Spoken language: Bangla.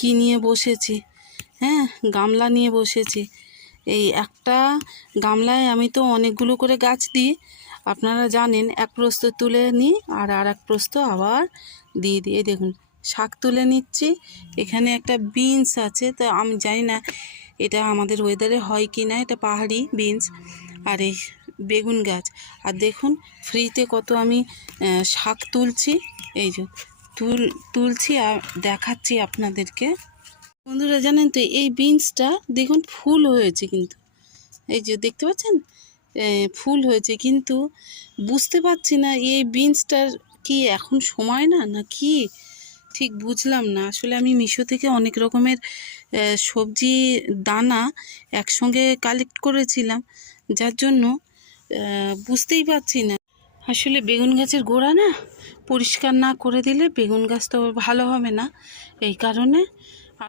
কি নিয়ে বসেছি, হ্যাঁ, গামলা নিয়ে বসেছি। এই একটা গামলায় আমি তো অনেকগুলো করে গাছ দিই, আপনারা জানেন। এক প্রস্ত তুলে নিই আর এক প্রস্ত আবার দিয়ে দিয়ে দেখুন শাক তুলে নিচ্ছি। এখানে একটা বিনস আছে, তো আমি জানি না এটা আমাদের ওয়েদারে হয় কি না, এটা পাহাড়ি বিনস। আর এই বেগুন গাছ, আর দেখুন ফ্রিতে কত আমি শাক তুলছি। এই যে তুলছি আর দেখাচ্ছি আপনাদেরকে। বন্ধুরা জানেন তো এই বিনসটা দেখুন ফুল হয়েছে, কিন্তু এই যে দেখতে পাচ্ছেন ফুল হয়েছে, কিন্তু বুঝতে পারছি না এই বিনসটার কি এখন সময় না না কি ঠিক বুঝলাম না। আসলে আমি মিশো থেকে অনেক রকমের সবজি দানা একসঙ্গে কালেক্ট করেছিলাম, যার জন্য বুঝতেই পারছি না। আসলে বেগুন গাছের গোড়া না পরিষ্কার না করে দিলে বেগুন গাছ তো ভালো হবে না। এই কারণে